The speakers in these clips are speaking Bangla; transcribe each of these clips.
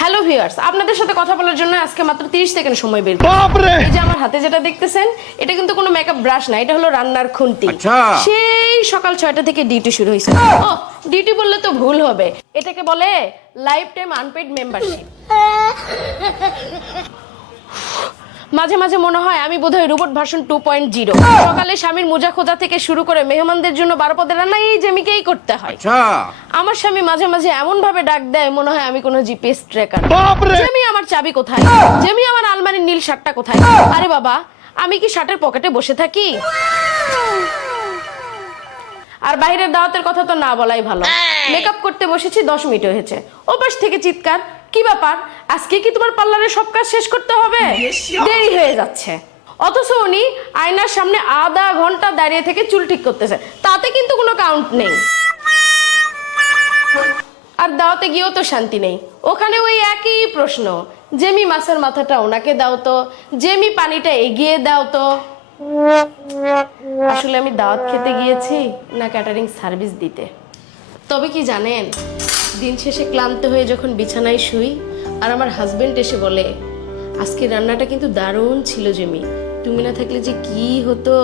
হ্যালো ভিউয়ার্স, আপনাদের সাথে কথা বলার জন্য আজকে মাত্র 30 সেকেন্ড সময় বের করলাম। এই যে আমার হাতে যেটা দেখতেছেন, এটা কিন্তু কোনো মেকআপ ব্রাশ না, এটা হলো রান্নার খুন্তি। সেই সকাল 6টা থেকে ডিউটি শুরু হয়েছে। ও ডিউটি বললে তো ভুল হবে, এটাকে বলে লাইফ টাইম আনপেইড মেম্বারশিপ। মাঝে মাঝে মনে হয় আমি বোধহয় রোবট ভার্সন 2.0। সকালে স্বামীর মোজা খোঁজা থেকে শুরু করে মেহমানদের জন্য 12 পদের রান্না এই জেমিকেই করতে হয়। আমার স্বামী মাঝে মাঝে এমন ভাবে ডাক দেয় মনে হয় আমি কোনো জিপিএস ট্র্যাকার। জেমি আমার চাবি কোথায়? জেমি আমার আলমারির নীল শার্টটা কোথায়? আরে বাবা, আমি কি শার্টের পকেটে বসে থাকি? আর বাইরের দাওয়াতের কথা তো না বলাই ভালো। মেকআপ করতে বসেছি 10 মিনিট হয়েছে, ওপাশ থেকে চিৎকার, কি ব্যাপার আজকে কি তোমার পার্লারের সব কাজ শেষ করতে হবে? দেরি হয়ে যাচ্ছে। অথচ উনি আয়নার সামনে আধা ঘন্টা দাঁড়িয়ে থেকে চুল ঠিক করতেছে, তাতে কিন্তু কোনো কাউন্ট নেই। আর দাওয়াতে গিয়েও তো শান্তি নেই, ওখানে ওই একই প্রশ্ন, জেমি মাছের মাথাটা ওনাকে দাও তো, জেমি পানিটা এগিয়ে দাও তো। আসলে আমি দাওয়াত খেতে গিয়েছি না ক্যাটারিং সার্ভিস দিতে? তবে কি জানেন, দিন শেষে ক্লান্ত হয়ে যখন বিছানায় শুই আর আমার হাজবেন্ড এসে বলে আজকে রান্নাটা কিন্তু দারুণ ছিল জেমি, তুমি না থাকলে যে কি হতো,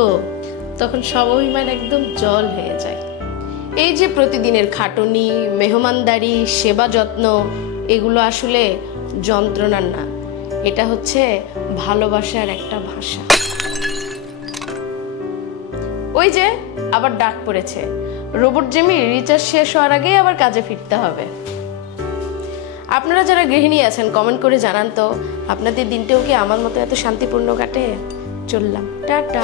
তখন সব অভিমান একদম জল হয়ে যায়। এই যে প্রতিদিনের খাটুনি, মেহমানদারি, সেবা যত্ন, এগুলো আসলে যন্ত্রণার না, এটা হচ্ছে ভালোবাসার একটা ভাষা। ওই যে আবার ডাক পড়েছে, রোবট জেমি রিচার্জ শেষ হওয়ার আগে আবার কাজে ফিরতে হবে। আপনারা যারা গৃহিণী আছেন কমেন্ট করে জানান তো, আপনাদের দিনটাও কি আমার মতো এত শান্তিপূর্ণ কাটে? চললাম, টাটা।